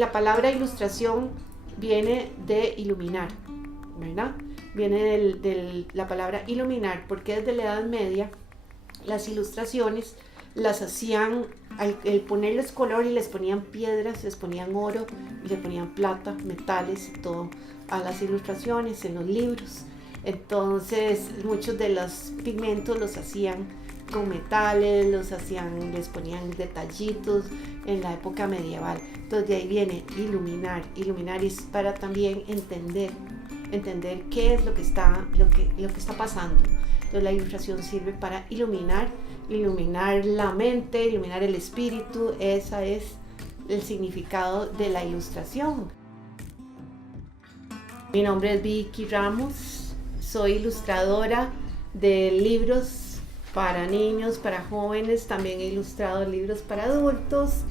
la palabra ilustración viene de iluminar, ¿verdad? Viene de la palabra iluminar, porque desde la Edad Media las ilustraciones las hacían al ponerles color y les ponían piedras, les ponían oro, y le ponían plata, metales y todo a las ilustraciones en los libros. Entonces muchos de los pigmentos los hacían con metales, les ponían detallitos en la época medieval. Entonces de ahí viene iluminar. Iluminar es para también entender qué es lo que está pasando. Entonces la ilustración sirve para iluminar la mente, iluminar el espíritu. Ese es el significado de la ilustración. Mi nombre es Vicky Ramos, soy ilustradora de libros para niños, para jóvenes, también he ilustrado libros para adultos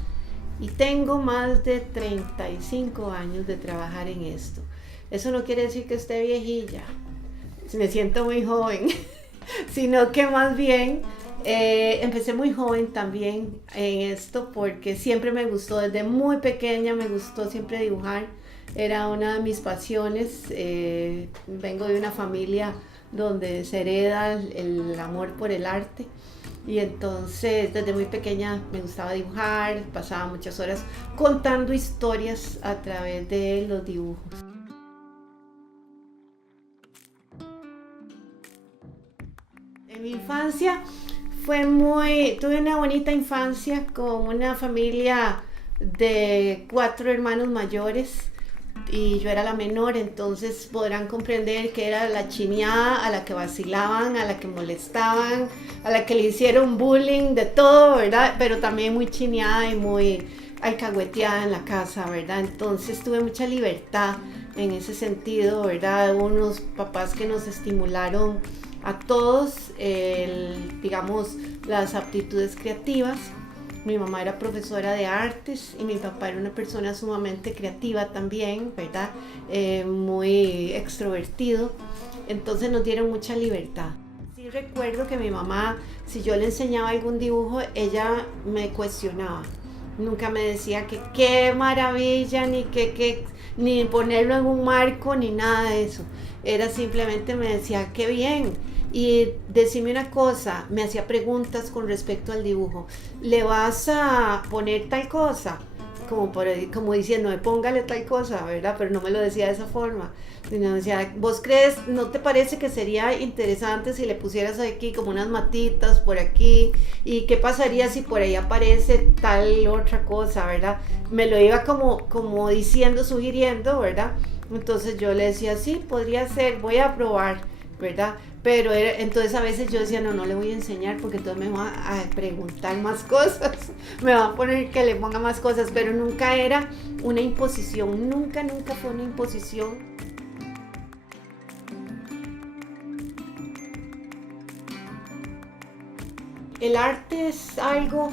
y tengo más de 35 años de trabajar en esto. Eso no quiere decir que esté viejilla, me siento muy joven, sino que más bien empecé muy joven también en esto porque siempre me gustó, desde muy pequeña me gustó siempre dibujar, era una de mis pasiones. Vengo de una familia donde se hereda el amor por el arte y entonces desde muy pequeña me gustaba dibujar, pasaba muchas horas contando historias a través de los dibujos. En mi infancia tuve una bonita infancia con una familia de 4 hermanos mayores y yo era la menor, entonces podrán comprender que era la chineada, a la que vacilaban, a la que molestaban, a la que le hicieron bullying, de todo, ¿verdad? Pero también muy chineada y muy alcahueteada en la casa, ¿verdad? Entonces tuve mucha libertad en ese sentido, ¿verdad? Unos papás que nos estimularon a todos, digamos, las aptitudes creativas. Mi mamá era profesora de artes y mi papá era una persona sumamente creativa también, ¿verdad? Muy extrovertido. Entonces nos dieron mucha libertad. Sí recuerdo que mi mamá, si yo le enseñaba algún dibujo, ella me cuestionaba. Nunca me decía que qué maravilla, ni ponerlo en un marco, ni nada de eso. Era simplemente me decía, qué bien. Y decime una cosa, me hacía preguntas con respecto al dibujo. ¿Le vas a poner tal cosa? Como diciendo, póngale tal cosa, ¿verdad? Pero no me lo decía de esa forma. Sino decía, ¿vos crees, no te parece que sería interesante si le pusieras aquí como unas matitas por aquí? ¿Y qué pasaría si por ahí aparece tal otra cosa, ¿verdad? Me lo iba como diciendo, sugiriendo, ¿verdad? Entonces yo le decía, sí, podría ser, voy a probar, ¿verdad? Pero entonces a veces yo decía, no le voy a enseñar porque entonces me va a preguntar más cosas, me va a poner que le ponga más cosas, pero nunca era una imposición, nunca fue una imposición. El arte es algo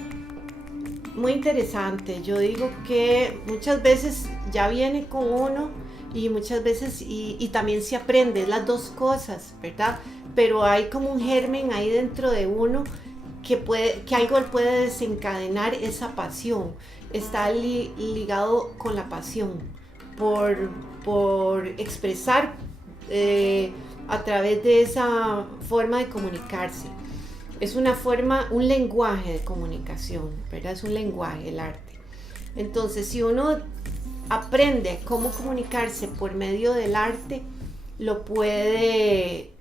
muy interesante, yo digo que muchas veces ya viene con uno y muchas veces y también se aprende las dos cosas, ¿verdad? Pero hay como un germen ahí dentro de uno que algo puede desencadenar esa pasión. Está ligado con la pasión por expresar a través de esa forma de comunicarse. Es una forma, un lenguaje de comunicación, ¿verdad? Es un lenguaje, el arte. Entonces, si uno aprende cómo comunicarse por medio del arte, puede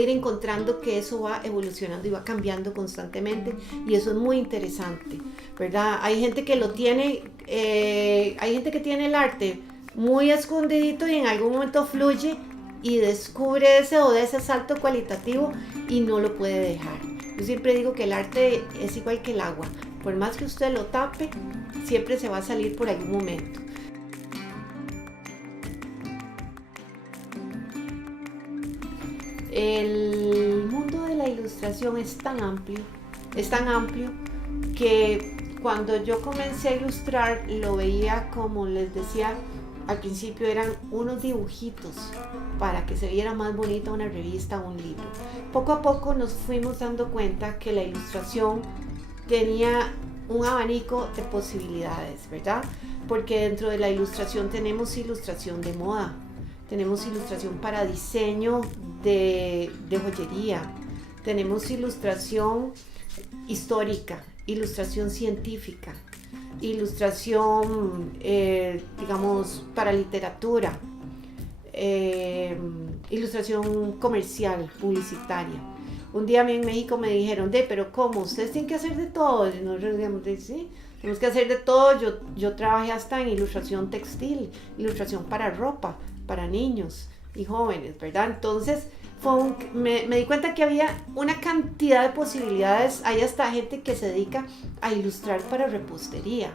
ir encontrando que eso va evolucionando y va cambiando constantemente y eso es muy interesante, ¿verdad? Hay gente que tiene el arte muy escondidito y en algún momento fluye y descubre ese salto cualitativo y no lo puede dejar. Yo siempre digo que el arte es igual que el agua, por más que usted lo tape, siempre se va a salir por algún momento. El mundo de la ilustración es tan amplio que cuando yo comencé a ilustrar lo veía, como les decía al principio, eran unos dibujitos para que se viera más bonita una revista o un libro. Poco a poco nos fuimos dando cuenta que la ilustración tenía un abanico de posibilidades, ¿verdad? porque dentro de la ilustración tenemos ilustración de moda, tenemos ilustración para diseño de joyería, tenemos ilustración histórica, ilustración científica, ilustración, digamos, para literatura, ilustración comercial, publicitaria. Un día a mí en México me dijeron, pero ¿cómo? Ustedes tienen que hacer de todo. Y nosotros digamos, sí, tenemos que hacer de todo. Yo trabajé hasta en ilustración textil, ilustración para ropa, para niños y jóvenes, ¿verdad? Entonces me di cuenta que había una cantidad de posibilidades. Hay hasta gente que se dedica a ilustrar para repostería,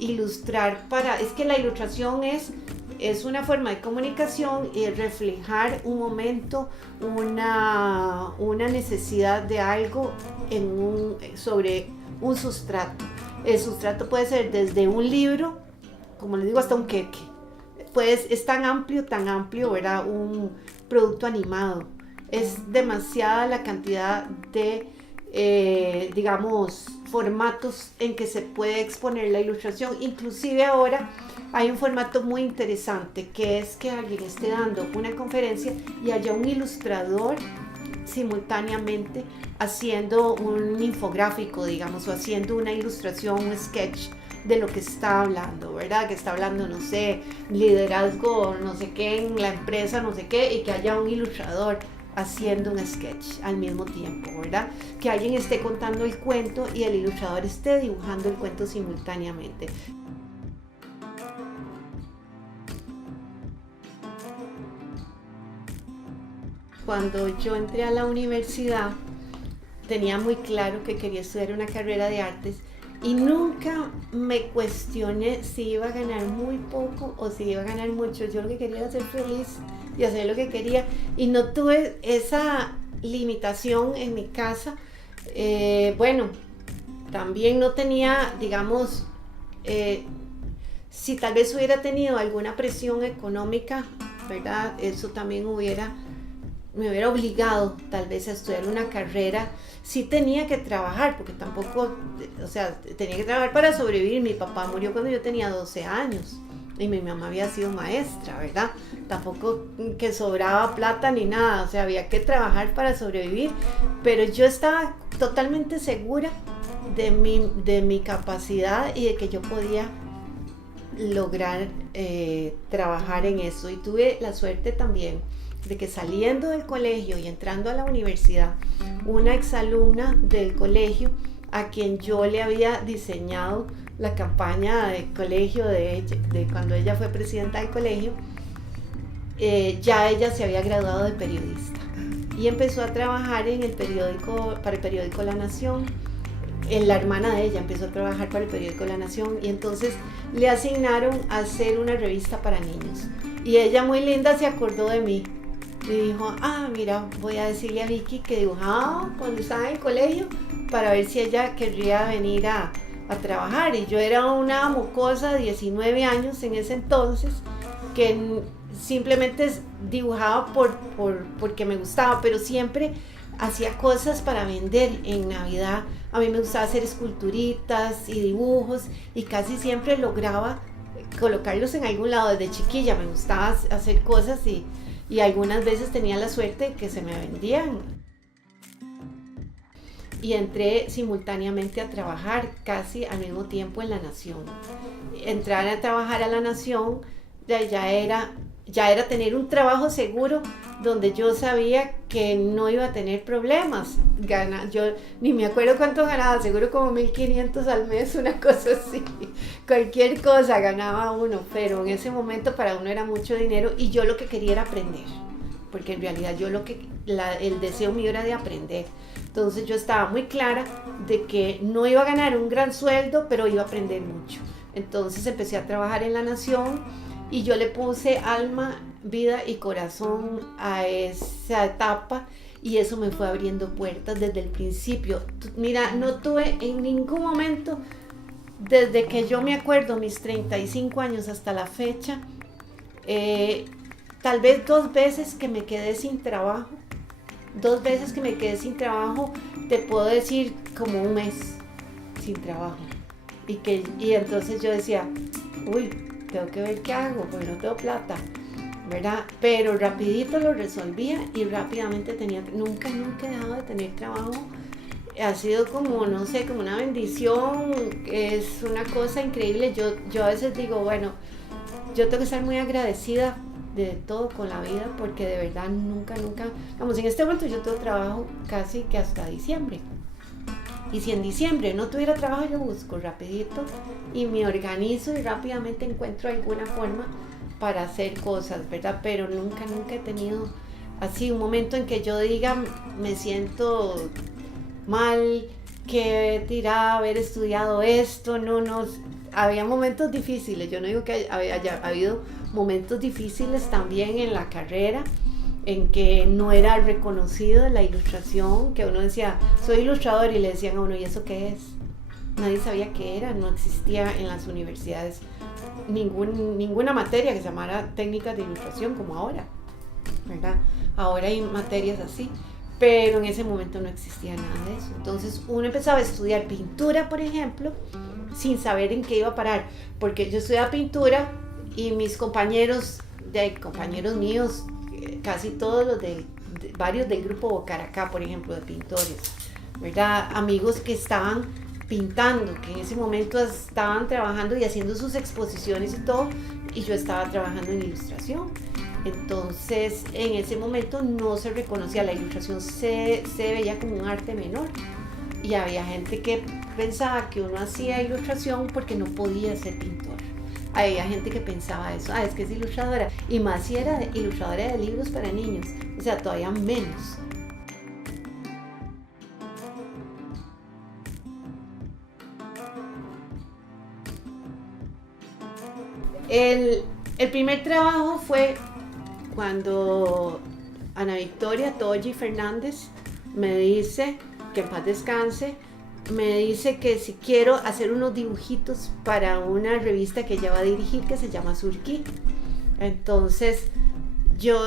es que la ilustración es una forma de comunicación y reflejar un momento, una necesidad de algo sobre un sustrato. El sustrato puede ser desde un libro, como les digo, hasta un queque. Pues es tan amplio, ¿verdad? Un producto animado. Es demasiada la cantidad de, digamos, formatos en que se puede exponer la ilustración. Inclusive ahora hay un formato muy interesante, que es que alguien esté dando una conferencia y haya un ilustrador simultáneamente haciendo un infográfico, digamos, o haciendo una ilustración, un sketch de lo que está hablando, ¿verdad? Que está hablando, no sé, liderazgo, no sé qué, en la empresa, no sé qué, y que haya un ilustrador haciendo un sketch al mismo tiempo, ¿verdad? Que alguien esté contando el cuento y el ilustrador esté dibujando el cuento simultáneamente. Cuando yo entré a la universidad, tenía muy claro que quería estudiar una carrera de artes y nunca me cuestioné si iba a ganar muy poco o si iba a ganar mucho. Yo lo que quería era ser feliz y hacer lo que quería, y no tuve esa limitación en mi casa. Bueno, también no tenía, digamos, si tal vez hubiera tenido alguna presión económica, ¿verdad? Eso también me hubiera obligado tal vez a estudiar una carrera. Sí tenía que trabajar, porque tampoco, o sea, tenía que trabajar para sobrevivir. Mi papá murió cuando yo tenía 12 años y mi mamá había sido maestra, ¿verdad? Tampoco que sobraba plata ni nada, o sea, había que trabajar para sobrevivir, pero yo estaba totalmente segura de mi capacidad y de que yo podía lograr trabajar en eso. Y tuve la suerte también de que saliendo del colegio y entrando a la universidad, una exalumna del colegio a quien yo le había diseñado la campaña de colegio de cuando ella fue presidenta del colegio, ya ella se había graduado de periodista y empezó a trabajar en el periódico, para el periódico La Nación. La hermana de ella empezó a trabajar para el periódico La Nación y entonces le asignaron a hacer una revista para niños. Y ella, muy linda, se acordó de mí y dijo, mira, voy a decirle a Vicky que dibujaba cuando estaba en el colegio para ver si ella querría venir a trabajar. Y yo era una mocosa de 19 años en ese entonces que simplemente dibujaba porque me gustaba, pero siempre hacía cosas para vender en Navidad. A mí me gustaba hacer esculturitas y dibujos y casi siempre lograba colocarlos en algún lado. Desde chiquilla me gustaba hacer cosas y algunas veces tenía la suerte de que se me vendían. Y entré simultáneamente a trabajar casi al mismo tiempo en La Nación. Entrar a trabajar a La Nación ya era tener un trabajo seguro donde yo sabía que no iba a tener problemas. Yo ni me acuerdo cuánto ganaba, seguro como 1.500 al mes, una cosa así. Cualquier cosa ganaba uno, pero en ese momento para uno era mucho dinero y yo lo que quería era aprender, porque en realidad el deseo mío era de aprender. Entonces yo estaba muy clara de que no iba a ganar un gran sueldo, pero iba a aprender mucho. Entonces empecé a trabajar en La Nación y yo le puse alma, vida y corazón a esa etapa y eso me fue abriendo puertas desde el principio. Mira, no tuve en ningún momento, desde que yo me acuerdo, mis 35 años hasta la fecha, tal vez 2 veces que me quedé sin trabajo. 2 veces que me quedé sin trabajo, te puedo decir como un mes sin trabajo. Y entonces yo decía, uy, tengo que ver qué hago porque no tengo plata, ¿verdad? Pero rapidito lo resolvía y rápidamente nunca he dejado de tener trabajo. Ha sido como, no sé, como una bendición, es una cosa increíble. Yo a veces digo, bueno, yo tengo que estar muy agradecida de todo con la vida porque de verdad nunca, vamos, en este momento yo tengo trabajo casi que hasta diciembre. Y si en diciembre no tuviera trabajo, yo busco rapidito y me organizo y rápidamente encuentro alguna forma para hacer cosas, ¿verdad? Pero nunca he tenido así un momento en que yo diga, me siento mal, que tirada haber estudiado esto, no, había momentos difíciles, yo no digo que haya habido momentos difíciles también en la carrera, en que no era reconocido la ilustración, que uno decía, soy ilustrador, y le decían a uno, ¿y eso qué es? Nadie sabía qué era, no existía en las universidades ninguna materia que se llamara técnicas de ilustración como ahora, ¿verdad? Ahora hay materias así, pero en ese momento no existía nada de eso. Entonces uno empezaba a estudiar pintura, por ejemplo, sin saber en qué iba a parar, porque yo estudiaba pintura y mis compañeros míos, casi todos los varios del grupo Bocaracá, por ejemplo, de pintores, ¿verdad? Amigos que estaban pintando, que en ese momento estaban trabajando y haciendo sus exposiciones y todo, y yo estaba trabajando en ilustración. Entonces, en ese momento no se reconocía, la ilustración se veía como un arte menor, y había gente que pensaba que uno hacía ilustración porque no podía ser pintor. Había gente que pensaba eso, es que es ilustradora, y más si era ilustradora de libros para niños, o sea, todavía menos. El primer trabajo fue cuando Ana Victoria Toyi Fernández me dice, que en paz descanse, me dice que si quiero hacer unos dibujitos para una revista que ella va a dirigir que se llama Surquí. Entonces yo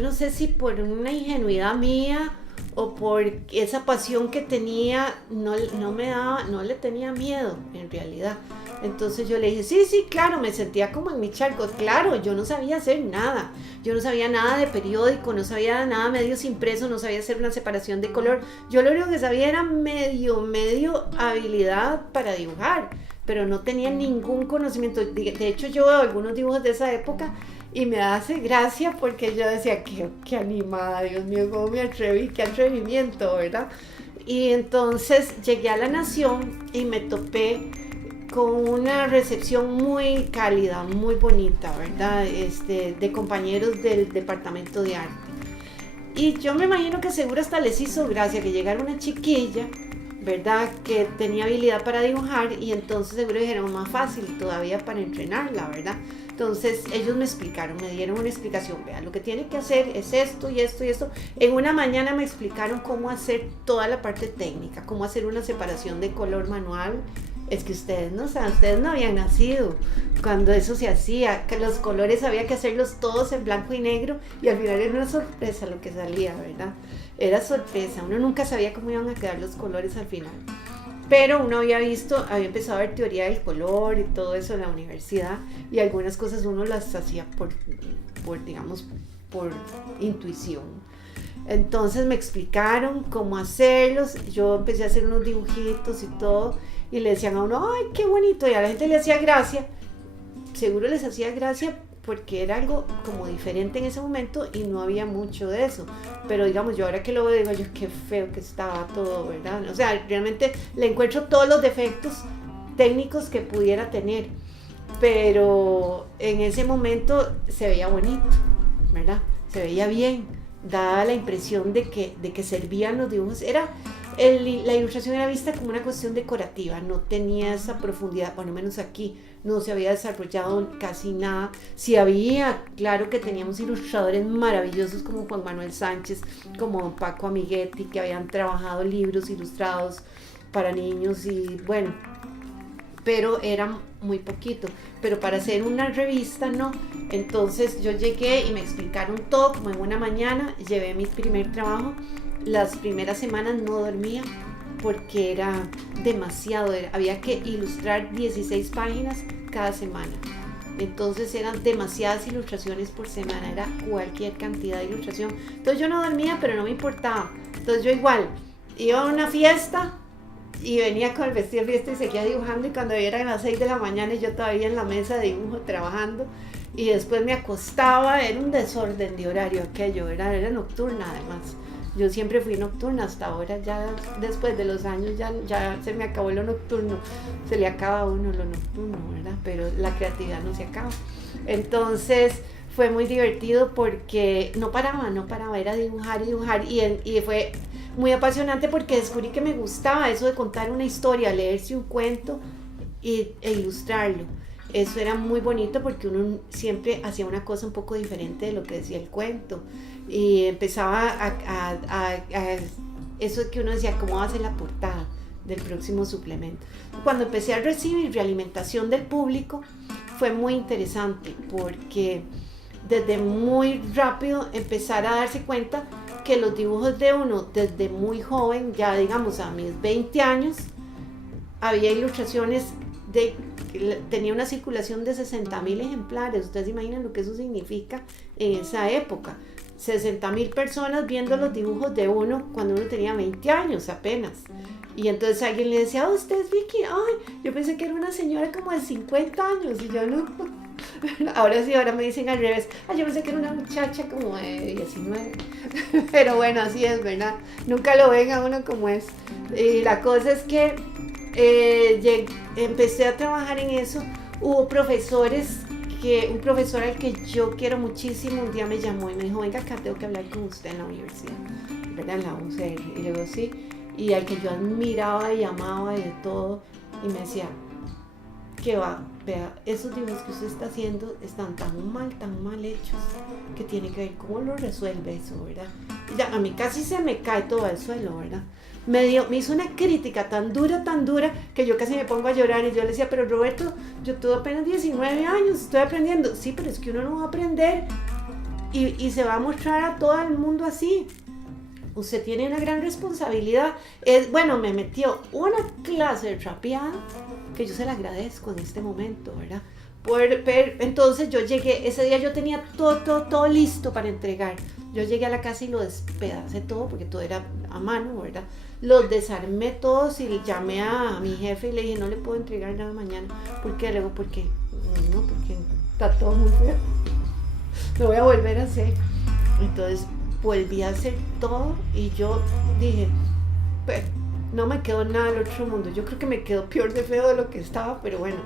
no sé si por una ingenuidad mía o por esa pasión que tenía, no le tenía miedo en realidad. Entonces yo le dije, sí, claro, me sentía como en mi charco. Claro, yo no sabía hacer nada. Yo no sabía nada de periódico, no sabía nada de medios impresos, no sabía hacer una separación de color. Yo lo único que sabía era medio habilidad para dibujar, pero no tenía ningún conocimiento. De hecho, yo veo algunos dibujos de esa época y me hace gracia porque yo decía, qué animada, Dios mío, cómo me atreví, qué atrevimiento, ¿verdad? Y entonces llegué a La Nación y me topé con una recepción muy cálida, muy bonita, ¿verdad? De compañeros del departamento de arte. Y yo me imagino que seguro hasta les hizo gracia que llegara una chiquilla, ¿verdad? Que tenía habilidad para dibujar, y entonces seguro dijeron, más fácil todavía para entrenarla, ¿verdad? Entonces ellos me dieron una explicación, vean, lo que tiene que hacer es esto y esto y esto. En una mañana me explicaron cómo hacer toda la parte técnica, cómo hacer una separación de color manual. Es que ustedes no saben, ustedes no habían nacido cuando eso se hacía, que los colores había que hacerlos todos en blanco y negro, y al final era una sorpresa lo que salía, ¿verdad? Era sorpresa, uno nunca sabía cómo iban a quedar los colores al final. Pero uno había empezado a ver teoría del color y todo eso en la universidad, y algunas cosas uno las hacía por intuición. Entonces me explicaron cómo hacerlos, yo empecé a hacer unos dibujitos y todo, y le decían a uno, ¡ay, qué bonito! Y a la gente le hacía gracia, seguro les hacía gracia porque era algo como diferente en ese momento y no había mucho de eso. Pero digamos, yo ahora que lo veo, digo yo, qué feo que estaba todo, ¿verdad? O sea, realmente le encuentro todos los defectos técnicos que pudiera tener, pero en ese momento se veía bonito, ¿verdad? Se veía bien, daba la impresión de que servían los dibujos. La ilustración era vista como una cuestión decorativa, no tenía esa profundidad, por lo menos aquí no se había desarrollado casi nada. Sí había, claro que teníamos ilustradores maravillosos como Juan Manuel Sánchez, como Paco Amiguetti, que habían trabajado libros ilustrados para niños, y bueno, pero era muy poquito. Pero para hacer una revista no. Entonces yo llegué y me explicaron todo como en una mañana. Llevé mi primer trabajo. Las primeras semanas no dormía porque era demasiado. Había que ilustrar 16 páginas cada semana. Entonces eran demasiadas ilustraciones por semana, era cualquier cantidad de ilustración. Entonces yo no dormía, pero no me importaba. Entonces yo igual iba a una fiesta y venía con el vestido de fiesta y seguía dibujando, y cuando eran las 6 de la mañana y yo todavía en la mesa de dibujo trabajando, y después me acostaba. Era un desorden de horario aquello, era nocturna además. Yo siempre fui nocturna hasta ahora, ya después de los años ya se me acabó lo nocturno, se le acaba a uno lo nocturno, ¿verdad? Pero la creatividad no se acaba. Entonces fue muy divertido porque no paraba, era dibujar y dibujar, y fue muy apasionante porque descubrí que me gustaba eso de contar una historia, leerse un cuento e ilustrarlo. Eso era muy bonito porque uno siempre hacía una cosa un poco diferente de lo que decía el cuento, y empezaba a eso que uno decía, ¿cómo va a ser la portada del próximo suplemento? Cuando empecé a recibir realimentación del público fue muy interesante porque desde muy rápido empezar a darse cuenta que los dibujos de uno desde muy joven, ya digamos a mis 20 años, había ilustraciones tenía una circulación de 60,000 ejemplares. Ustedes se imaginan lo que eso significa en esa época. 60,000 personas viendo los dibujos de uno cuando uno tenía 20 años apenas. Y entonces alguien le decía, ¿usted es Vicky? Ay, yo pensé que era una señora como de 50 años, y yo no. Ahora sí, ahora me dicen al revés. Yo pensé que era una muchacha como de 19. Pero bueno, así es, ¿verdad? Nunca lo ven a uno como es. Y la cosa es que empecé a trabajar en eso. Hubo profesores, un profesor al que yo quiero muchísimo, un día me llamó y me dijo, venga acá, tengo que hablar con usted en la universidad, ¿verdad? En la UCR. Y le digo, sí. Y al que yo admiraba y amaba y de todo, y me decía, que va, vea, esos dibujos que usted está haciendo están tan mal hechos, que tiene que ver cómo lo resuelve eso, ¿verdad? Y ya, a mí casi se me cae todo al suelo, ¿verdad? Me hizo una crítica tan dura, que yo casi me pongo a llorar, y yo le decía, pero Roberto, yo tengo apenas 19 años, estoy aprendiendo. Sí, pero es que uno no va a aprender y se va a mostrar a todo el mundo así. Usted tiene una gran responsabilidad. Bueno, me metió una clase de trapeada que yo se la agradezco en este momento, ¿verdad? Entonces yo llegué, ese día yo tenía todo listo para entregar. Yo llegué a la casa y lo despedacé todo, porque todo era a mano, ¿verdad? Los desarmé todos y llamé a mi jefe y le dije, no le puedo entregar nada mañana. ¿Por qué? Le digo, porque está todo muy feo. Lo voy a volver a hacer. Entonces volví a hacer todo y yo dije, pero no me quedó nada del otro mundo. Yo creo que me quedó peor de feo de lo que estaba, pero bueno,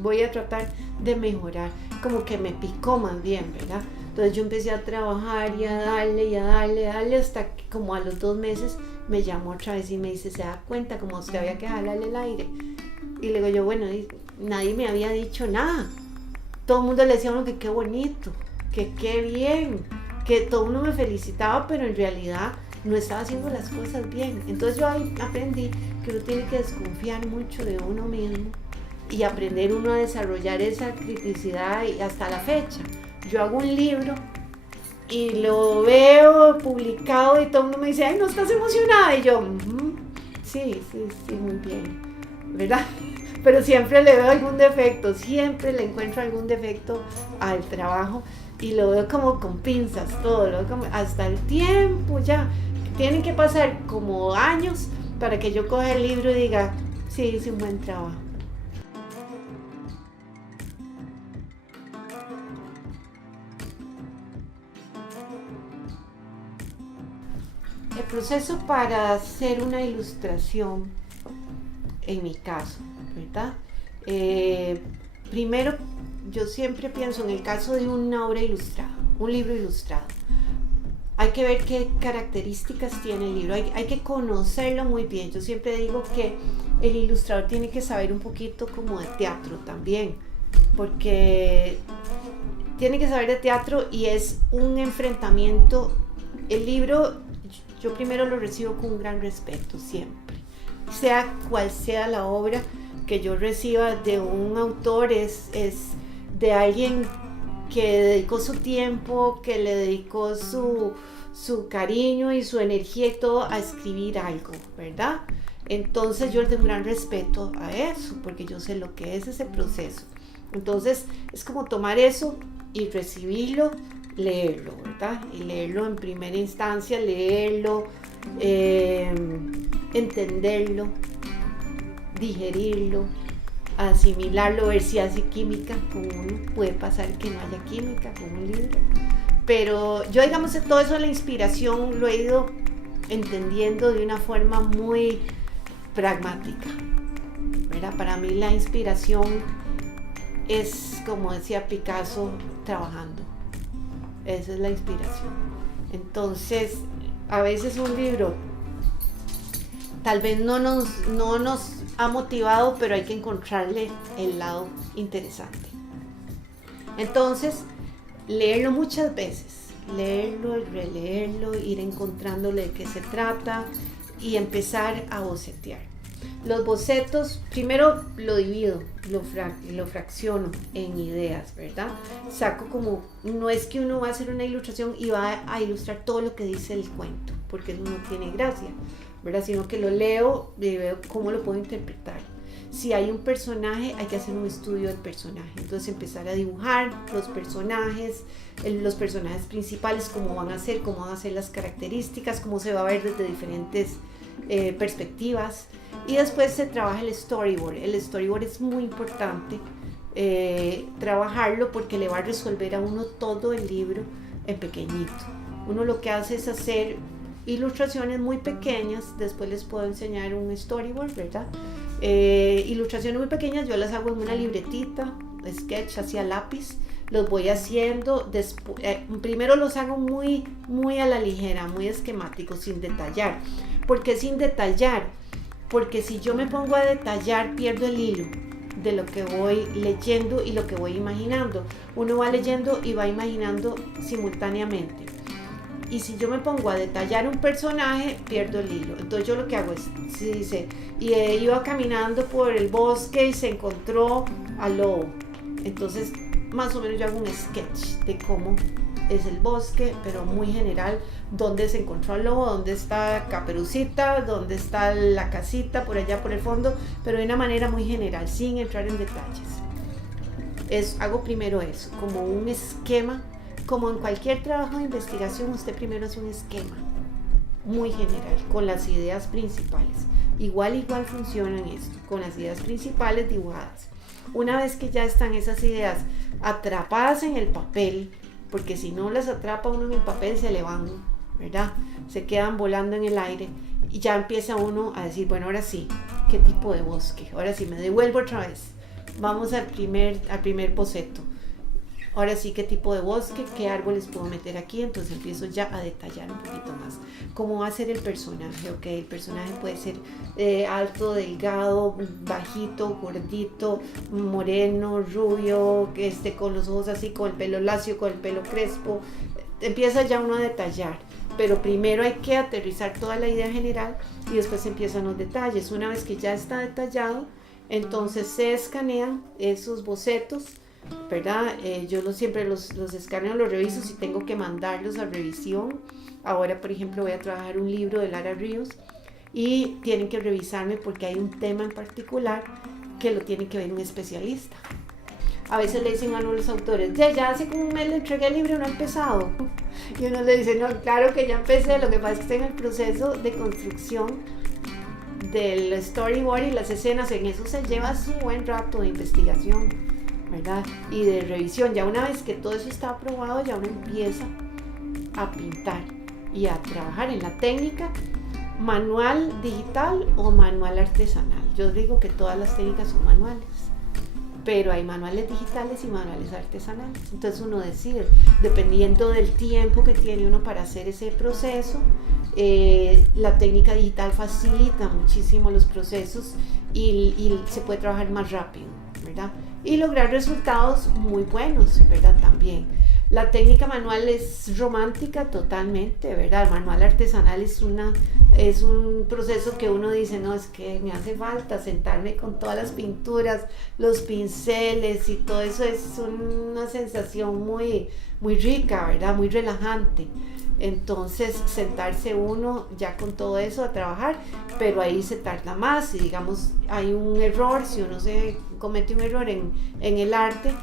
voy a tratar de mejorar. Como que me picó más bien, ¿verdad? Entonces yo empecé a trabajar y a darle hasta que como a los 2 meses me llamó otra vez y me dice, ¿se da cuenta como usted había que jalarle el aire? Y le digo yo, bueno, nadie me había dicho nada. Todo el mundo le decía a uno que qué bonito, que qué bien, que todo el mundo me felicitaba, pero en realidad no estaba haciendo las cosas bien. Entonces yo ahí aprendí que uno tiene que desconfiar mucho de uno mismo y aprender uno a desarrollar esa criticidad, y hasta la fecha. Yo hago un libro y lo veo publicado y todo el mundo me dice, ay, ¿no estás emocionada? Y yo, sí, muy bien, ¿verdad? Pero siempre le veo algún defecto, siempre le encuentro algún defecto al trabajo y lo veo como con pinzas, todo, lo veo como hasta el tiempo ya. Tienen que pasar como años para que yo coja el libro y diga, sí, hice un buen trabajo. El proceso para hacer una ilustración, en mi caso, ¿verdad? Primero, yo siempre pienso en el caso de una obra ilustrada, un libro ilustrado. Hay que ver qué características tiene el libro, hay que conocerlo muy bien. Yo siempre digo que el ilustrador tiene que saber un poquito como de teatro también, porque tiene que saber de teatro y es un enfrentamiento. El libro, yo primero lo recibo con un gran respeto siempre, sea cual sea la obra que yo reciba de un autor, es de alguien que dedicó su tiempo, que le dedicó su cariño y su energía y todo a escribir algo, ¿verdad? Entonces yo le tengo un gran respeto a eso, porque yo sé lo que es ese proceso. Entonces es como tomar eso y recibirlo, leerlo, ¿verdad? Y leerlo en primera instancia, leerlo, entenderlo, digerirlo, asimilarlo, ver si hace química con uno. Puede pasar que no haya química con un libro, pero yo, digamos, todo eso de la inspiración lo he ido entendiendo de una forma muy pragmática, ¿verdad? Para mí la inspiración es, como decía Picasso, trabajando. Esa es la inspiración. Entonces, a veces un libro tal vez no nos ha motivado, pero hay que encontrarle el lado interesante. Entonces, leerlo muchas veces, leerlo y releerlo, ir encontrándole de qué se trata y empezar a bocetear. Los bocetos, primero lo divido, lo fracciono en ideas, ¿verdad? Saco como, no es que uno va a hacer una ilustración y va a ilustrar todo lo que dice el cuento, porque eso no tiene gracia, ¿verdad? Sino que lo leo y veo cómo lo puedo interpretar. Si hay un personaje, hay que hacer un estudio del personaje. Entonces empezar a dibujar los personajes principales, cómo van a ser las características, cómo se va a ver desde diferentes perspectivas. Y después se trabaja el storyboard. El storyboard es muy importante trabajarlo, porque le va a resolver a uno todo el libro en pequeñito. Uno lo que hace es hacer ilustraciones muy pequeñas. Después les puedo enseñar un storyboard, ¿verdad? Ilustraciones muy pequeñas yo las hago en una libretita, sketch hacia lápiz, los voy haciendo, primero los hago muy a la ligera, muy esquemáticos, sin detallar. ¿Por qué sin detallar? Porque si yo me pongo a detallar, pierdo el hilo de lo que voy leyendo y lo que voy imaginando. Uno va leyendo y va imaginando simultáneamente. Y si yo me pongo a detallar un personaje, pierdo el hilo. Entonces yo lo que hago es, si dice, y iba caminando por el bosque y se encontró al lobo. Entonces más o menos yo hago un sketch de cómo es el bosque, pero muy general, dónde se encontró al lobo, dónde está Caperucita, dónde está la casita, por allá por el fondo, pero de una manera muy general, sin entrar en detalles. Hago primero eso, como un esquema. Como en cualquier trabajo de investigación, usted primero hace un esquema muy general, con las ideas principales. Igual funciona en esto, con las ideas principales dibujadas. Una vez que ya están esas ideas atrapadas en el papel, porque si no las atrapa uno en el papel, se le van, ¿verdad? Se quedan volando en el aire y ya empieza uno a decir, bueno, ahora sí, ¿qué tipo de bosque? Ahora sí, me devuelvo otra vez. Vamos al primer boceto. Ahora sí, ¿qué tipo de bosque? ¿Qué árboles puedo meter aquí? Entonces empiezo ya a detallar un poquito más. ¿Cómo va a ser el personaje? Ok, el personaje puede ser alto, delgado, bajito, gordito, moreno, rubio, con los ojos así, con el pelo lacio, con el pelo crespo. Empieza ya uno a detallar. Pero primero hay que aterrizar toda la idea general y después empiezan los detalles. Una vez que ya está detallado, entonces se escanean esos bocetos, ¿verdad? Yo siempre los escaneo, los reviso si tengo que mandarlos a revisión. Ahora, por ejemplo, voy a trabajar un libro de Lara Ríos y tienen que revisarme porque hay un tema en particular que lo tiene que ver un especialista. A veces le dicen a uno los autores, ya hace como un mes le entregué el libro, no ha empezado. Y uno le dice, no, claro que ya empecé, lo que pasa es que estoy en el proceso de construcción del storyboard y las escenas. En eso se lleva su buen rato de investigación, ¿verdad? Y de revisión. Ya una vez que todo eso está aprobado, ya uno empieza a pintar y a trabajar en la técnica manual digital o manual artesanal. Yo digo que todas las técnicas son manuales, pero hay manuales digitales y manuales artesanales. Entonces uno decide, dependiendo del tiempo que tiene uno para hacer ese proceso. La técnica digital facilita muchísimo los procesos y se puede trabajar más rápido, ¿verdad? Y lograr resultados muy buenos, ¿verdad? También. La técnica manual es romántica totalmente, ¿verdad? El manual artesanal es un proceso que uno dice, no, es que me hace falta sentarme con todas las pinturas, los pinceles y todo eso. Es una sensación muy rica, ¿verdad? Muy relajante. Entonces sentarse uno ya con todo eso a trabajar, pero ahí se tarda más y digamos hay un error, si uno se comete un error en el arte,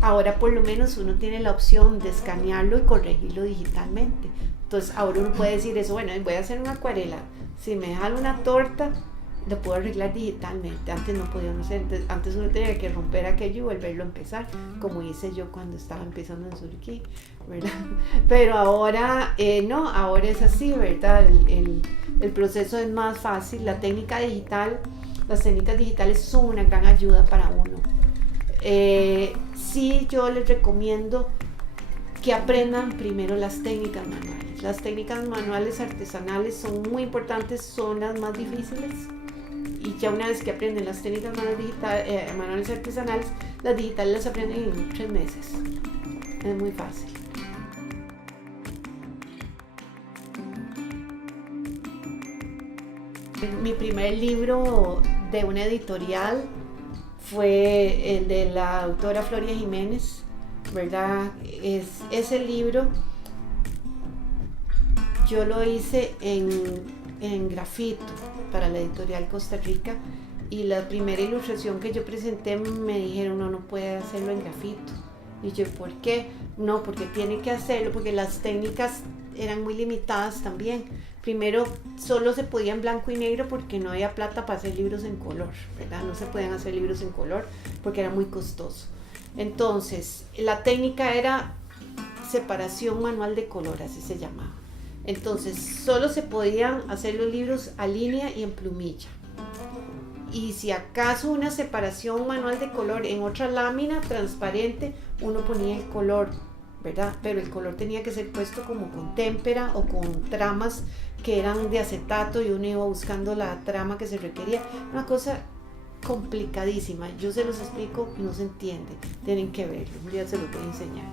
ahora por lo menos uno tiene la opción de escanearlo y corregirlo digitalmente. Entonces ahora uno puede decir eso, bueno, voy a hacer una acuarela, si me dejan una torta, lo puedo arreglar digitalmente. Antes no podíamos hacer, antes uno tenía que romper aquello y volverlo a empezar, como hice yo cuando estaba empezando en Surquí, ¿verdad? Pero ahora no, ahora es así, ¿verdad? El proceso es más fácil, las técnicas digitales son una gran ayuda para uno. Sí, yo les recomiendo que aprendan primero las técnicas manuales. Las técnicas manuales artesanales son muy importantes, son las más difíciles. Y ya una vez que aprenden las técnicas manuales artesanales, las digitales las aprenden en 3 meses. Es muy fácil. Mi primer libro de una editorial fue el de la autora Floria Jiménez, ¿verdad? Ese libro yo lo hice en grafito para la editorial Costa Rica, y la primera ilustración que yo presenté me dijeron no puede hacerlo en grafito. Y yo, ¿por qué? No, porque tiene que hacerlo, porque las técnicas eran muy limitadas también. Primero, solo se podía en blanco y negro porque no había plata para hacer libros en color, ¿verdad? No se podían hacer libros en color porque era muy costoso. Entonces, la técnica era separación manual de color, así se llamaba. Entonces, solo se podían hacer los libros a línea y en plumilla. Y si acaso una separación manual de color en otra lámina transparente, uno ponía el color, ¿verdad? Pero el color tenía que ser puesto como con témpera o con tramas que eran de acetato, y uno iba buscando la trama que se requería. Una cosa complicadísima, yo se los explico y no se entiende, tienen que verlo, un día se los voy a enseñar.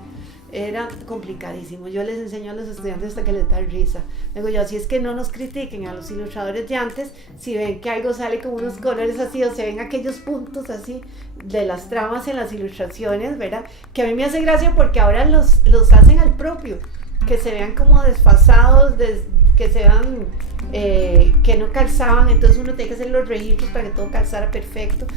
Era complicadísimo, yo les enseño a los estudiantes hasta que les da risa. Digo yo, así es que no nos critiquen a los ilustradores de antes si ven que algo sale con unos colores así, o se ven aquellos puntos así de las tramas en las ilustraciones, ¿verdad? Que a mí me hace gracia porque ahora los hacen al propio, que se vean como desfasados, que se vean que no calzaban, entonces uno tiene que hacer los registros para que todo calzara perfecto.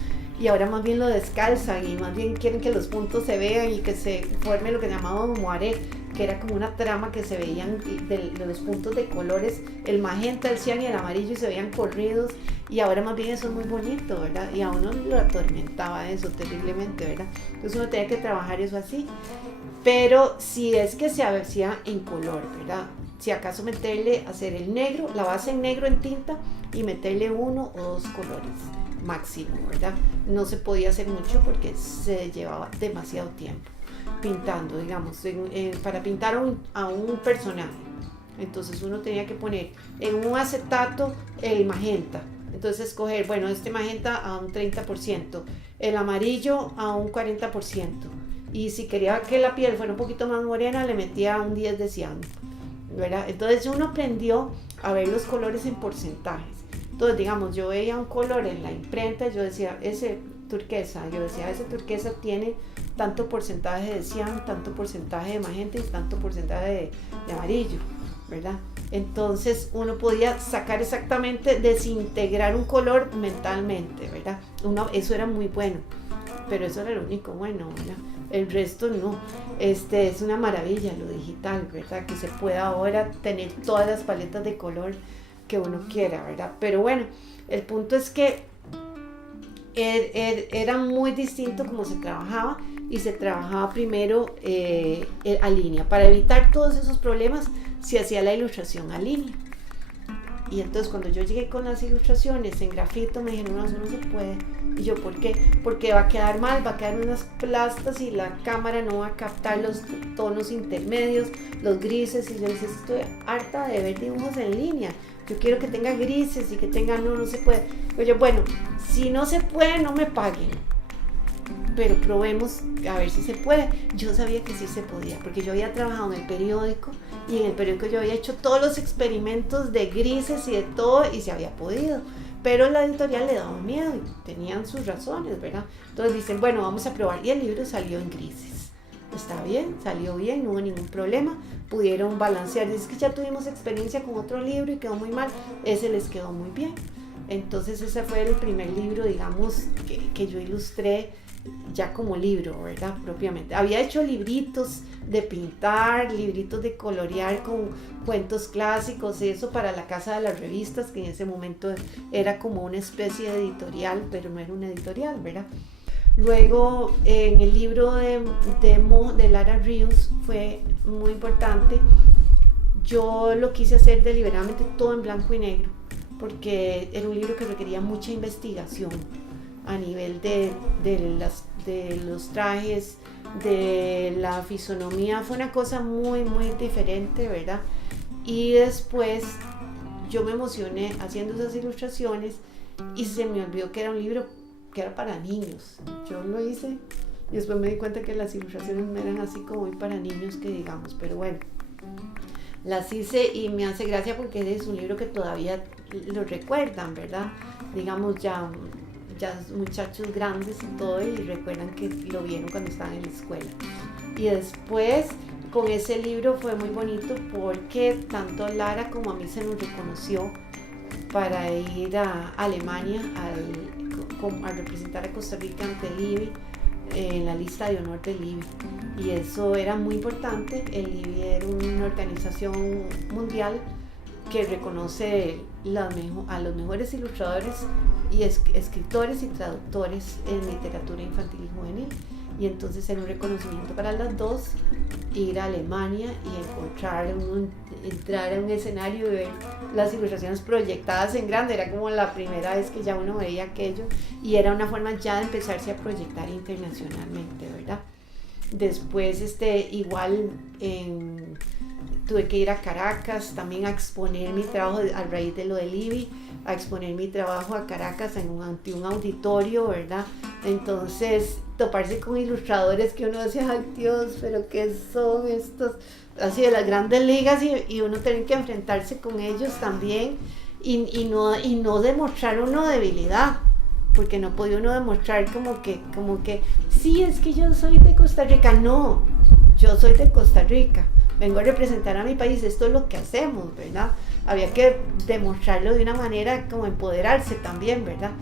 Y ahora más bien lo descalzan y más bien quieren que los puntos se vean y que se forme lo que llamábamos moiré, que era como una trama que se veían de los puntos de colores, el magenta, el cian y el amarillo, y se veían corridos. Y ahora más bien eso es muy bonito, ¿verdad? Y a uno lo atormentaba eso terriblemente, ¿verdad? Entonces uno tenía que trabajar eso así. Pero si es que se hacía en color, ¿verdad? Si acaso hacer el negro, la base en negro en tinta, y meterle 1 o 2 colores máximo, ¿verdad? No se podía hacer mucho porque se llevaba demasiado tiempo pintando, digamos, para pintar a un personaje. Entonces uno tenía que poner en un acetato el magenta, entonces escoger, bueno, este magenta a un 30%, el amarillo a un 40%, y si quería que la piel fuera un poquito más morena, le metía un 10 de cian, ¿verdad? Entonces uno aprendió a ver los colores en porcentajes. Entonces, digamos, yo veía un color en la imprenta, yo decía, ese turquesa tiene tanto porcentaje de cian, tanto porcentaje de magenta y tanto porcentaje de amarillo, ¿verdad? Entonces uno podía sacar exactamente, desintegrar un color mentalmente, ¿verdad? Eso era muy bueno, pero eso era lo único bueno, ¿verdad? El resto no. Es una maravilla lo digital, ¿verdad? Que se pueda ahora tener todas las paletas de color que uno quiera, ¿verdad? Pero bueno, el punto es que era muy distinto como se trabajaba, y se trabajaba primero a línea. Para evitar todos esos problemas se hacía la ilustración a línea. Y entonces cuando yo llegué con las ilustraciones en grafito me dijeron, no, eso no se puede. Y yo, ¿por qué? Porque va a quedar mal, va a quedar unas plastas y la cámara no va a captar los tonos intermedios, los grises. Y yo dije, estoy harta de ver dibujos en línea, yo quiero que tenga grises y que tenga, no se puede. Pero yo, bueno, si no se puede, no me paguen, pero probemos a ver si se puede. Yo sabía que sí se podía, porque yo había trabajado en el periódico, y en el periódico yo había hecho todos los experimentos de grises y de todo, y se había podido, pero la editorial le daba miedo y tenían sus razones, ¿verdad? Entonces dicen, bueno, vamos a probar, y el libro salió en grises, está bien, salió bien, no hubo ningún problema, pudieron balancear. Es que ya tuvimos experiencia con otro libro y quedó muy mal, ese les quedó muy bien. Entonces ese fue el primer libro, digamos, que yo ilustré ya como libro, ¿verdad? Propiamente. Había hecho libritos de pintar, libritos de colorear con cuentos clásicos, eso para la Casa de las Revistas, que en ese momento era como una especie de editorial, pero no era una editorial, ¿verdad? Luego, en el libro de Lara Ríos fue muy importante. Yo lo quise hacer deliberadamente todo en blanco y negro, porque era un libro que requería mucha investigación a nivel de los trajes, de la fisonomía. Fue una cosa muy, muy diferente, ¿verdad? Y después yo me emocioné haciendo esas ilustraciones y se me olvidó que era un libro que era para niños. Yo lo hice y después me di cuenta que las ilustraciones no eran así como muy para niños, que digamos, pero bueno, las hice y me hace gracia porque es un libro que todavía lo recuerdan, ¿verdad? Digamos, ya muchachos grandes y todo, y recuerdan que lo vieron cuando estaban en la escuela. Y después con ese libro fue muy bonito porque tanto Lara como a mí se nos reconoció para ir a Alemania a representar a Costa Rica ante el IBI, en la lista de honor del IBI, y eso era muy importante. El IBI era una organización mundial que reconoce a los mejores ilustradores y escritores y traductores en literatura infantil y juvenil, y entonces era un reconocimiento para las dos ir a Alemania y entrar a un escenario y ver las ilustraciones proyectadas en grande. Era como la primera vez que ya uno veía aquello, y era una forma ya de empezarse a proyectar internacionalmente, ¿verdad? Después igual tuve que ir a Caracas también a exponer mi trabajo a raíz de lo del IBI, a exponer mi trabajo a Caracas ante un auditorio, ¿verdad? Entonces toparse con ilustradores que uno decía, ay Dios, pero ¿qué son estos? Así de las grandes ligas, y uno tiene que enfrentarse con ellos también y no demostrar una debilidad, porque no podía uno demostrar como que sí, es que yo soy de Costa Rica. No, yo soy de Costa Rica, vengo a representar a mi país, esto es lo que hacemos, ¿verdad? Había que demostrarlo de una manera como empoderarse también, ¿verdad?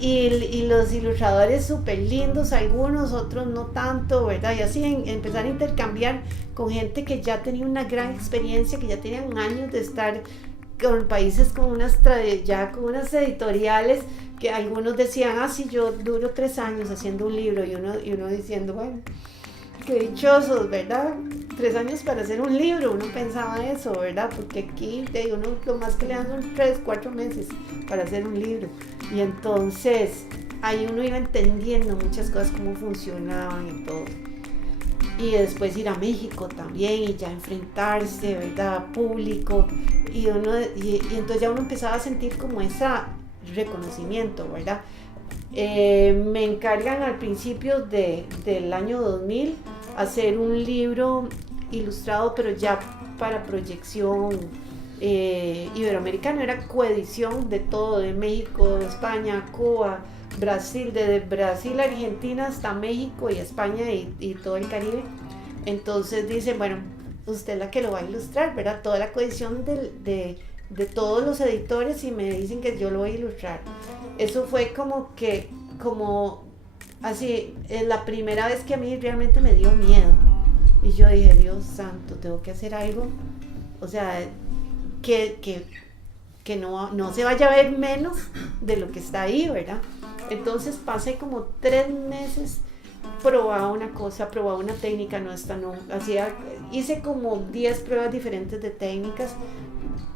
Y los ilustradores súper lindos, algunos, otros no tanto, ¿verdad? Y así empezar a intercambiar con gente que ya tenía una gran experiencia, que ya tenían años de estar con países con unas editoriales, que algunos decían, sí, yo duro 3 años haciendo un libro, y uno diciendo, bueno, qué dichosos, ¿verdad? 3 años para hacer un libro, uno pensaba eso, ¿verdad? Porque aquí uno lo más que le dan son 3, 4 meses para hacer un libro, y entonces ahí uno iba entendiendo muchas cosas, cómo funcionaban y todo. Y después ir a México también y ya enfrentarse, ¿verdad? Público, y entonces ya uno empezaba a sentir como ese reconocimiento, ¿verdad? Me encargan al principio del año 2000 hacer un libro ilustrado, pero ya para proyección iberoamericana. Era coedición de todo, de México, España, Cuba, Brasil, desde Brasil, Argentina hasta México y España y todo el Caribe. Entonces dicen, bueno, usted es la que lo va a ilustrar, ¿verdad? Toda la coedición de todos los editores, y me dicen que yo lo voy a ilustrar. Eso fue como así, es la primera vez que a mí realmente me dio miedo, y yo dije, Dios santo, tengo que hacer algo, o sea, que no se vaya a ver menos de lo que está ahí, ¿verdad? Entonces pasé como 3 meses, probaba una cosa, probaba una técnica, hice como 10 pruebas diferentes de técnicas,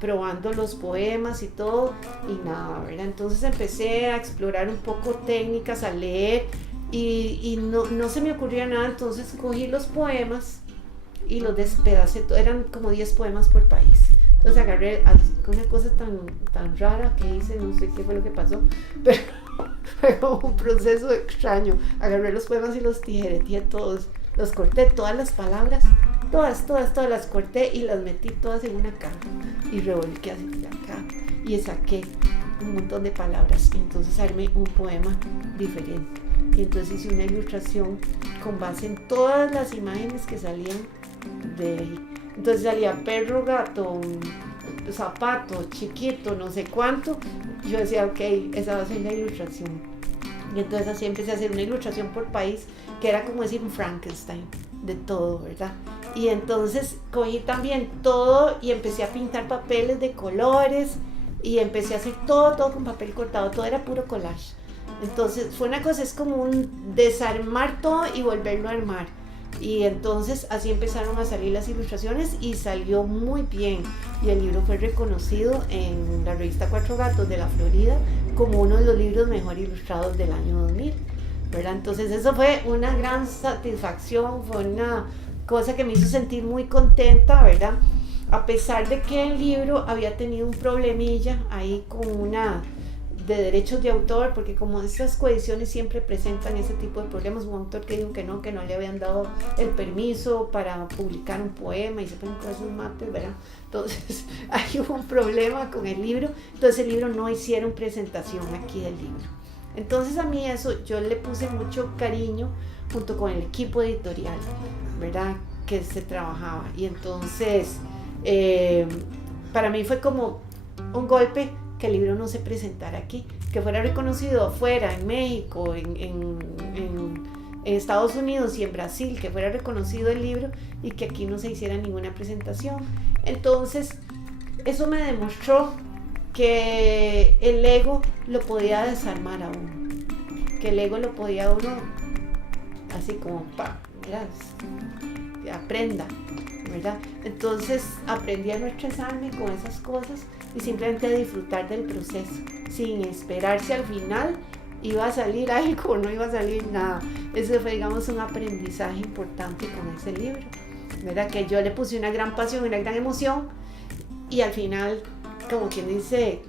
probando los poemas y todo, y nada, ¿verdad? Entonces empecé a explorar un poco técnicas, a leer, y no se me ocurría nada. Entonces cogí los poemas y los despedacé, eran como 10 poemas por país. Entonces agarré una cosa tan rara que hice, no sé qué fue lo que pasó, pero fue como un proceso extraño. Agarré los poemas y los tijereteé todos, los corté, todas las palabras, todas las corté y las metí todas en una caja y revolqué así acá y saqué un montón de palabras. Y entonces armé un poema diferente. Y entonces hice una ilustración con base en todas las imágenes que salían de ahí. Entonces salía perro, gato, zapato, chiquito, no sé cuánto. Yo decía, ok, esa va a ser la ilustración. Y entonces así empecé a hacer una ilustración por país, que era como decir un Frankenstein de todo, ¿verdad? Y entonces cogí también todo y empecé a pintar papeles de colores y empecé a hacer todo con papel cortado, todo era puro collage. Entonces fue una cosa, es como un desarmar todo y volverlo a armar. Y entonces así empezaron a salir las ilustraciones y salió muy bien. Y el libro fue reconocido en la revista Cuatro Gatos de la Florida como uno de los libros mejor ilustrados del año 2000, ¿verdad? Entonces eso fue una gran satisfacción, fue una cosa que me hizo sentir muy contenta, ¿verdad? A pesar de que el libro había tenido un problemilla ahí con una de derechos de autor, porque como estas coediciones siempre presentan ese tipo de problemas, un autor que dijo que no le habían dado el permiso para publicar un poema y se ponen con esos mates, ¿verdad? Entonces ahí hubo un problema con el libro, entonces el libro no hicieron presentación aquí del libro. Entonces a mí eso yo le puse mucho cariño junto con el equipo editorial, ¿verdad? Que se trabajaba, y entonces para mí fue como un golpe que el libro no se presentara aquí, que fuera reconocido afuera, en México, en Estados Unidos y en Brasil, que fuera reconocido el libro y que aquí no se hiciera ninguna presentación. Entonces eso me demostró que el ego lo podía desarmar a uno, que el ego lo podía uno así como mira, aprenda, ¿verdad? Entonces aprendí a no estresarme con esas cosas y simplemente a disfrutar del proceso, sin esperar si al final iba a salir algo o no iba a salir nada. Eso fue, digamos, un aprendizaje importante con ese libro, ¿verdad? Que yo le puse una gran pasión, una gran emoción, y al final, como quien dice,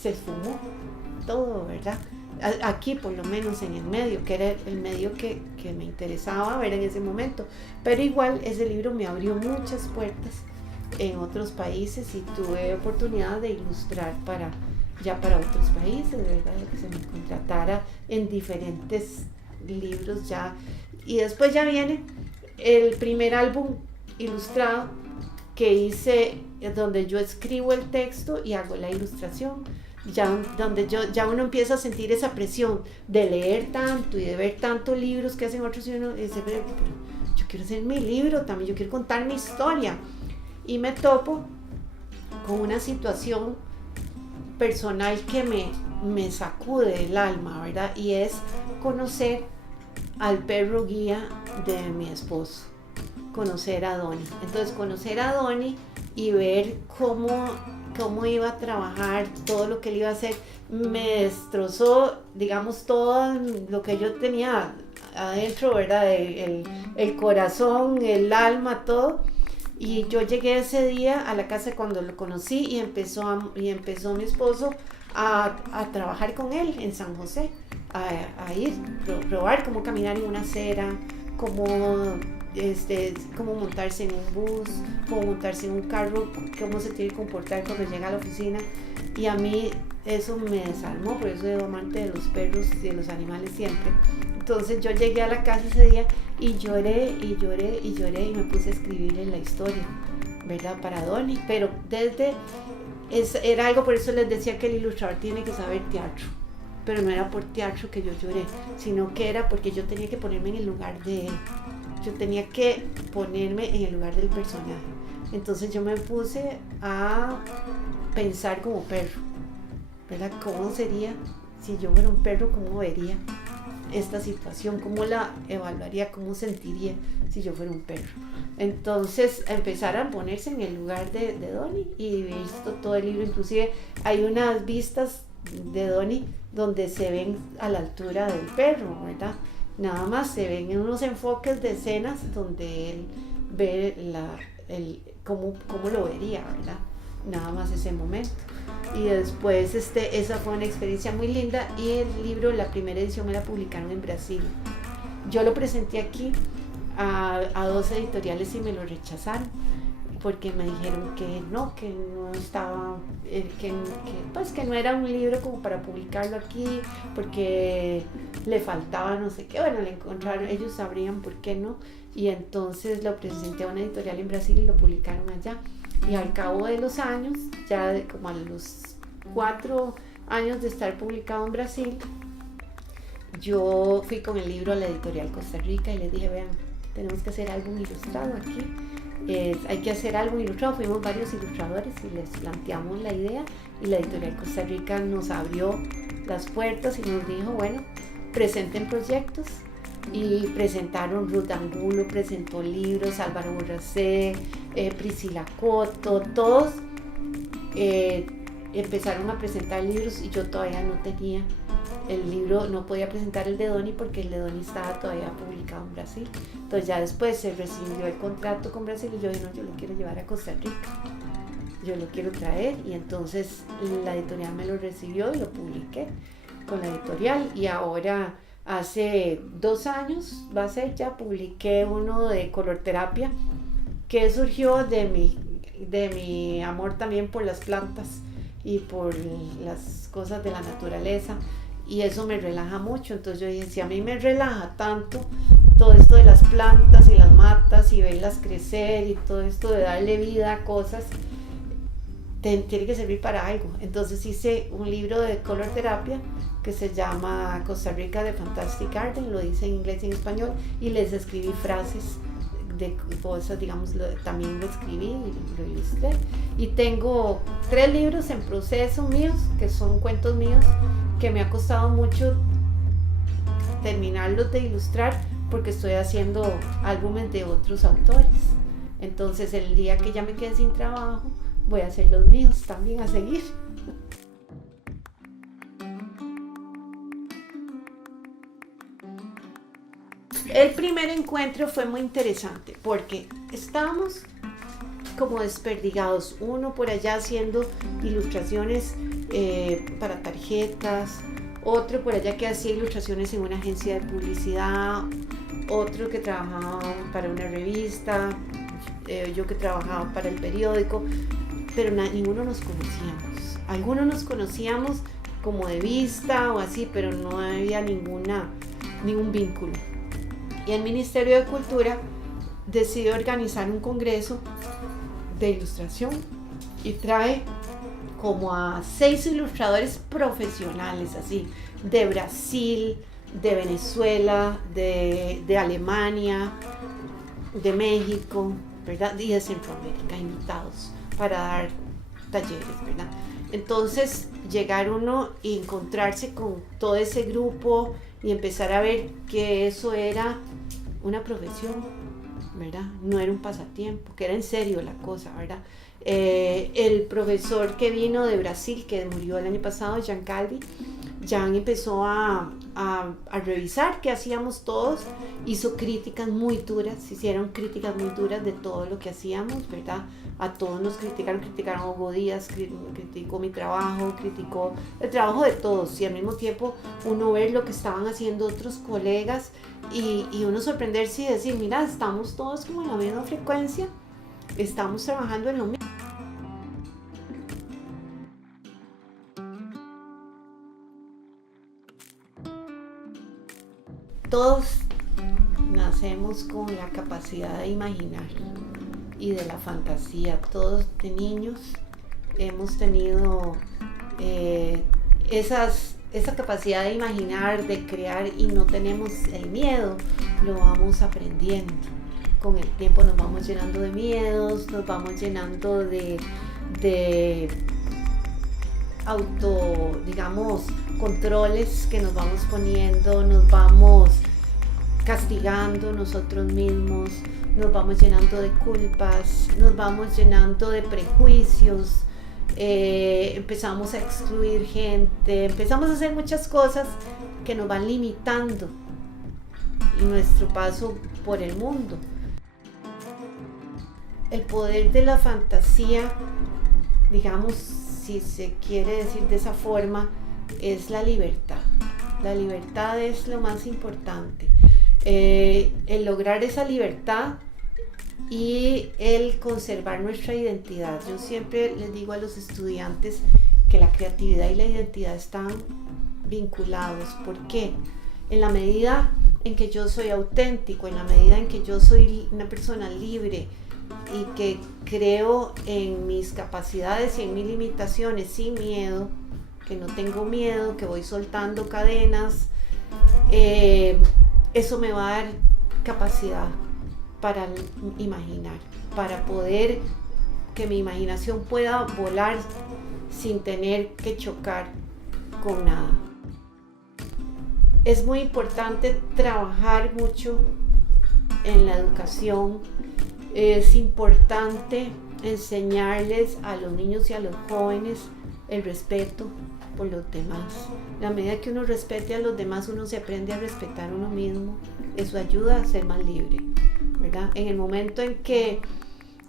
se esfumó todo, ¿verdad? Aquí por lo menos en el medio, que era el medio que me interesaba ver en ese momento, pero igual ese libro me abrió muchas puertas en otros países y tuve oportunidad de ilustrar para otros países, ¿verdad? Que se me contratara en diferentes libros ya. Y después ya viene el primer álbum ilustrado que hice, donde yo escribo el texto y hago la ilustración, donde ya uno empieza a sentir esa presión de leer tanto y de ver tantos libros que hacen otros, y uno dice, pero yo quiero hacer mi libro también, yo quiero contar mi historia. Y me topo con una situación personal que me sacude el alma, ¿verdad? Y es conocer al perro guía de mi esposo, conocer a Donnie. Entonces conocer a Donnie y ver cómo iba a trabajar, todo lo que él iba a hacer, me destrozó, digamos, todo lo que yo tenía adentro, ¿verdad? El corazón, el alma, todo. Y yo llegué ese día a la casa cuando lo conocí y empezó mi esposo a trabajar con él en San José, a ir, probar cómo caminar en una acera, cómo montarse en un bus, cómo montarse en un carro, cómo se tiene que comportar cuando llega a la oficina. Y a mí eso me desarmó, por eso soy amante de los perros y de los animales siempre. Entonces yo llegué a la casa ese día y lloré y me puse a escribir en la historia, ¿verdad? Para Donnie, pero era algo, por eso les decía que el ilustrador tiene que saber teatro, pero no era por teatro que yo lloré, sino que era porque yo tenía que ponerme en el lugar de él, yo tenía que ponerme en el lugar del personaje. Entonces yo me puse a pensar como perro, ¿verdad? ¿Cómo sería si yo fuera un perro? ¿Cómo vería esta situación? ¿Cómo la evaluaría? ¿Cómo sentiría si yo fuera un perro? Entonces empezar a ponerse en el lugar de Donnie, y he visto todo el libro, inclusive hay unas vistas de Donnie donde se ven a la altura del perro, ¿verdad? Nada más se ven en unos enfoques de escenas donde él ve cómo lo vería, ¿verdad? Nada más ese momento. Y después esa fue una experiencia muy linda, y el libro, la primera edición, me la publicaron en Brasil. Yo lo presenté aquí a 2 editoriales y me lo rechazaron, porque me dijeron que no estaba, pues que no era un libro como para publicarlo aquí, porque le faltaba no sé qué. Bueno, le encontraron, ellos sabrían por qué no, y entonces lo presenté a una editorial en Brasil y lo publicaron allá. Y al cabo de los años, ya como a los 4 años de estar publicado en Brasil, yo fui con el libro a la editorial Costa Rica y les dije, vean, tenemos que hacer álbum ilustrado aquí. Hay que hacer álbum ilustrado. Fuimos varios ilustradores y les planteamos la idea, y la editorial Costa Rica nos abrió las puertas y nos dijo, bueno, presenten proyectos. Y presentaron, Ruth Angulo presentó libros, Álvaro Borracé, Priscila Coto, todos empezaron a presentar libros, y yo todavía no tenía el libro, no podía presentar el de Donny porque el de Donny estaba todavía publicado en Brasil. Entonces ya después se rescindió el contrato con Brasil y yo dije, no, yo lo quiero llevar a Costa Rica, yo lo quiero traer, y entonces la editorial me lo recibió y lo publiqué con la editorial. Y ahora hace 2 años, va a ser ya, publiqué uno de color terapia, que surgió de mi amor también por las plantas y por las cosas de la naturaleza, y eso me relaja mucho. Entonces yo dije, si a mí me relaja tanto todo esto de las plantas y las matas y verlas crecer y todo esto de darle vida a cosas, tiene que servir para algo. Entonces hice un libro de color terapia que se llama Costa Rica de Fantastic Garden, lo hice en inglés y en español, y les escribí frases de cosas, digamos, también lo escribí y lo ilustré. Y tengo 3 libros en proceso míos, que son cuentos míos, que me ha costado mucho terminarlos de ilustrar, porque estoy haciendo álbumes de otros autores. Entonces el día que ya me quede sin trabajo, voy a hacer los míos también a seguir. El primer encuentro fue muy interesante porque estábamos como desperdigados, uno por allá haciendo ilustraciones para tarjetas, otro por allá que hacía ilustraciones en una agencia de publicidad, otro que trabajaba para una revista, yo que trabajaba para el periódico, pero ninguno nos conocíamos. Algunos nos conocíamos como de vista o así, pero no había ningún vínculo. Y el Ministerio de Cultura decidió organizar un congreso de ilustración y trae como a 6 ilustradores profesionales, así, de Brasil, de Venezuela, de Alemania, de México, ¿verdad? Y de Centroamérica, invitados para dar talleres, ¿verdad? Entonces llegar uno y encontrarse con todo ese grupo y empezar a ver que eso era una profesión, ¿verdad? No era un pasatiempo, que era en serio la cosa, ¿verdad? El profesor que vino de Brasil, que murió el año pasado, Jean Calvi, Jean empezó a revisar qué hacíamos todos, hizo críticas muy duras, hicieron críticas muy duras de todo lo que hacíamos, ¿verdad? A todos nos criticaron a Hugo Díaz, criticó mi trabajo, criticó el trabajo de todos, y al mismo tiempo uno ver lo que estaban haciendo otros colegas y uno sorprenderse y decir, mira, estamos todos como en la misma frecuencia, estamos trabajando en lo mismo. Todos nacemos con la capacidad de imaginar y de la fantasía. Todos de niños hemos tenido esa capacidad de imaginar, de crear, y no tenemos el miedo, lo vamos aprendiendo. Con el tiempo nos vamos llenando de miedos, nos vamos llenando de digamos, controles que nos vamos poniendo, nos vamos castigando nosotros mismos, nos vamos llenando de culpas, nos vamos llenando de prejuicios, empezamos a excluir gente, empezamos a hacer muchas cosas que nos van limitando nuestro paso por el mundo. El poder de la fantasía, digamos, si se quiere decir de esa forma, es la libertad. La libertad es lo más importante. El lograr esa libertad y el conservar nuestra identidad. Yo siempre les digo a los estudiantes que la creatividad y la identidad están vinculados. ¿Por qué? En la medida en que yo soy auténtico, en la medida en que yo soy una persona libre y que creo en mis capacidades y en mis limitaciones sin miedo, que no tengo miedo, que voy soltando cadenas, eso me va a dar capacidad para imaginar, para poder que mi imaginación pueda volar sin tener que chocar con nada. Es muy importante trabajar mucho en la educación. Es importante enseñarles a los niños y a los jóvenes el respeto por los demás. A la medida que uno respete a los demás, uno se aprende a respetar a uno mismo. Eso ayuda a ser más libre, ¿verdad? En el momento en que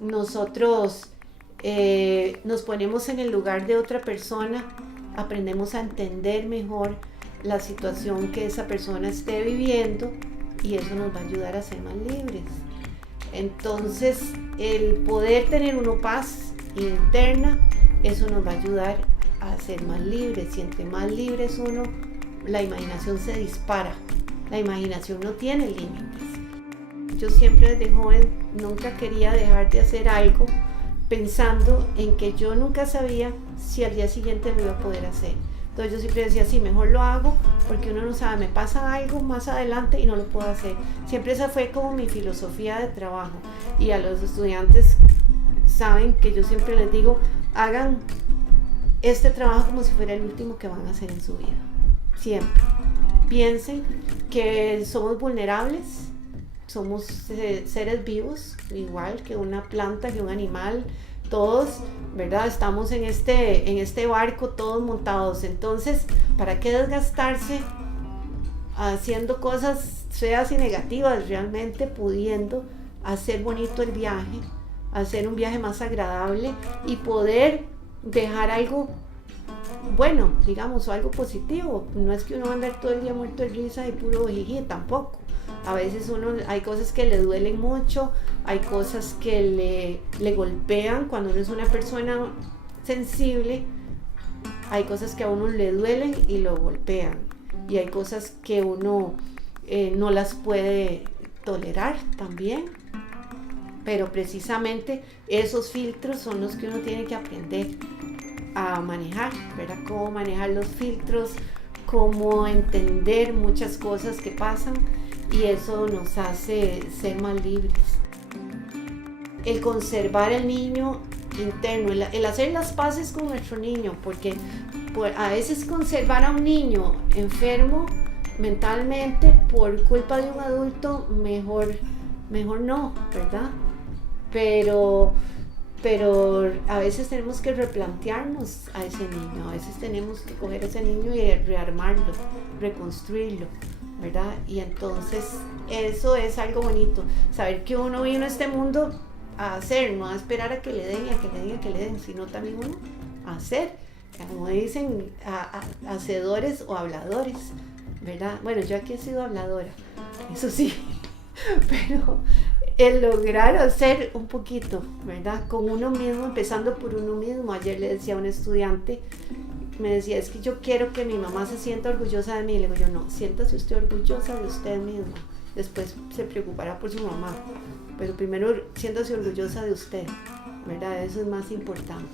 nosotros nos ponemos en el lugar de otra persona, aprendemos a entender mejor la situación que esa persona esté viviendo y eso nos va a ayudar a ser más libres. Entonces, el poder tener una paz interna, eso nos va a ayudar a ser más libres. Y entre más libres uno, la imaginación se dispara. La imaginación no tiene límites. Yo siempre desde joven nunca quería dejar de hacer algo pensando en que yo nunca sabía si al día siguiente lo iba a poder hacer. Entonces yo siempre decía, sí, mejor lo hago porque uno no sabe, me pasa algo más adelante y no lo puedo hacer. Siempre esa fue como mi filosofía de trabajo. Y a los estudiantes saben que yo siempre les digo, hagan este trabajo como si fuera el último que van a hacer en su vida. Siempre. Piensen que somos vulnerables, somos seres vivos, igual que una planta, que un animal. Todos, ¿verdad? Estamos en este barco, todos montados. Entonces, ¿para qué desgastarse haciendo cosas feas y negativas? Realmente pudiendo hacer bonito el viaje, hacer un viaje más agradable y poder dejar algo bueno, digamos, o algo positivo. No es que uno va a andar todo el día muerto de risa y puro jiji, tampoco. A veces hay cosas que le duelen mucho, hay cosas que le golpean. Cuando uno es una persona sensible, hay cosas que a uno le duelen y lo golpean. Y hay cosas que uno no las puede tolerar también. Pero precisamente esos filtros son los que uno tiene que aprender a manejar, ¿verdad? Cómo manejar los filtros, cómo entender muchas cosas que pasan. Y eso nos hace ser más libres. El conservar el niño interno, el hacer las paces con nuestro niño, porque a veces conservar a un niño enfermo mentalmente por culpa de un adulto, mejor no, ¿verdad? Pero a veces tenemos que replantearnos a ese niño, a veces tenemos que coger a ese niño y rearmarlo, reconstruirlo, ¿verdad? Y entonces eso es algo bonito, saber que uno vino a este mundo a hacer, no a esperar a que le den y a que le digan que le den, sino también uno a hacer, como dicen, hacedores o habladores, ¿verdad? Bueno, yo aquí he sido habladora, eso sí, pero el lograr hacer un poquito, ¿verdad? Con uno mismo, empezando por uno mismo. Ayer le decía a un estudiante, me decía, es que yo quiero que mi mamá se sienta orgullosa de mí. Le digo yo, no, siéntase usted orgullosa de usted misma. Después se preocupará por su mamá. Pero primero siéntase orgullosa de usted, ¿verdad? Eso es más importante.